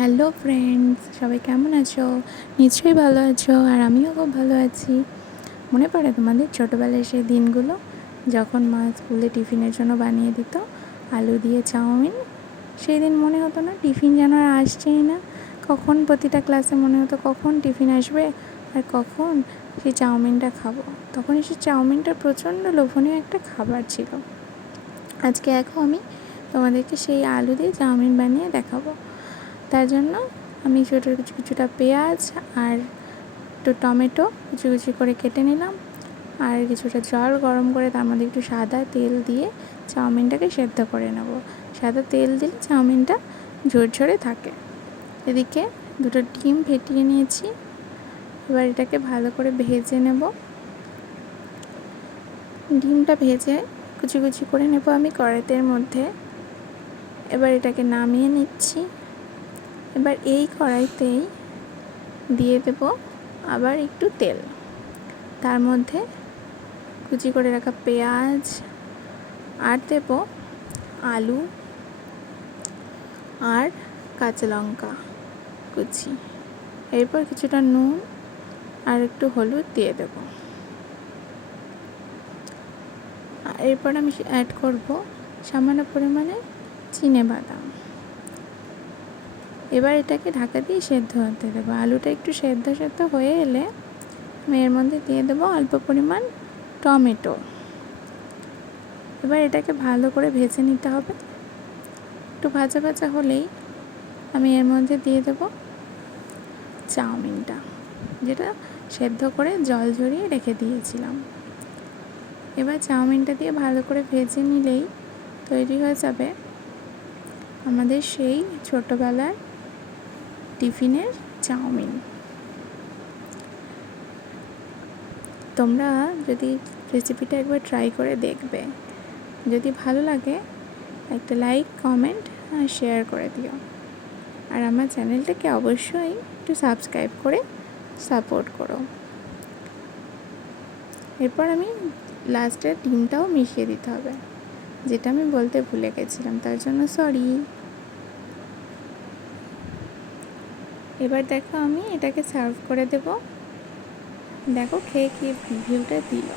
Hello friends, সবাই কেমন আছো? নিশ্চয়ই ভালো আছো, আর আমিও খুব ভালো আছি। মনে পড়ে তোমাদের ছোটোবেলায় সেই দিনগুলো, যখন মা স্কুলে টিফিনের জন্য বানিয়ে দিত আলু দিয়ে চাউমিন? সেই দিন মনে হতো না টিফিন যেন আর আসছেই না। কখন প্রতিটা ক্লাসে মনে হতো কখন টিফিন আসবে আর কখন সেই চাউমিনটা খাবো। তখন সেই চাউমিনটা প্রচণ্ড লোভনীয় একটা খাবার ছিল। আজকে এখন আমি তোমাদেরকে সেই আলু দিয়ে চাউমিন বানিয়ে দেখাবো। তার জন্য আমি ছোটো কিছুটা পেঁয়াজ আর একটু টমেটো কুচি কুচি করে কেটে নিলাম, আর কিছুটা জল গরম করে তার মধ্যে একটু সাদা তেল দিয়ে চাউমিনটাকে সেদ্ধ করে নেব। সাদা তেল দিলে চাউমিনটা ঝরঝরে থাকে। এদিকে দুটো ডিম ফেটিয়ে নিয়েছি, এবার এটাকে ভালো করে ভেজে নেব। ডিমটা ভেজে কুচি কুচি করে নেব আমি কড়াইতের মধ্যে। এবার এটাকে নামিয়ে নিচ্ছি। এবার এই কড়াইতেই দিয়ে দেব আবার একটু তেল, তার মধ্যে কুচি করে রাখা পেঁয়াজ আর দেব আলু আর কাঁচা লঙ্কা কুচি, এরপর কিছুটা নুন আর একটু হলুদ দিয়ে দেব। এরপর আমি অ্যাড করব সামান্য পরিমাণে চিনেবাদাম। এবার এটাকে ঢাকা দিয়ে সেদ্ধ হতে দেবো। আলুটা একটু সেদ্ধ হয়ে এলে আমি এর মধ্যে দিয়ে দেবো অল্প পরিমাণ টমেটো। এবার এটাকে ভালো করে ভেজে নিতে হবে। একটু ভাজা ভাজা হলেই আমি এর মধ্যে দিয়ে দেব চাউমিনটা, যেটা সেদ্ধ করে জল ঝরিয়ে রেখে দিয়েছিলাম। এবার চাউমিনটা দিয়ে ভালো করে ভেজে নিলেই তৈরি হয়ে যাবে আমাদের সেই ছোটোবেলার টিফিনের চাউমিন। তোমরা যদি রেসিপিটা একবার ট্রাই করে দেখবে, যদি ভালো লাগে একটা লাইক, কমেন্ট আর শেয়ার করে দিও। আর আমার চ্যানেলটাকে অবশ্যই একটু সাবস্ক্রাইব করে সাপোর্ট করো। এরপর আমি লাস্টে ডিমটাও মিশিয়ে দিতে হবে, যেটা আমি বলতে ভুলে গেছিলাম, তার জন্য সরি। এবার দেখো আমি এটাকে সার্ভ করে দেব। দেখো খেয়ে কি রিভিউটা দিল।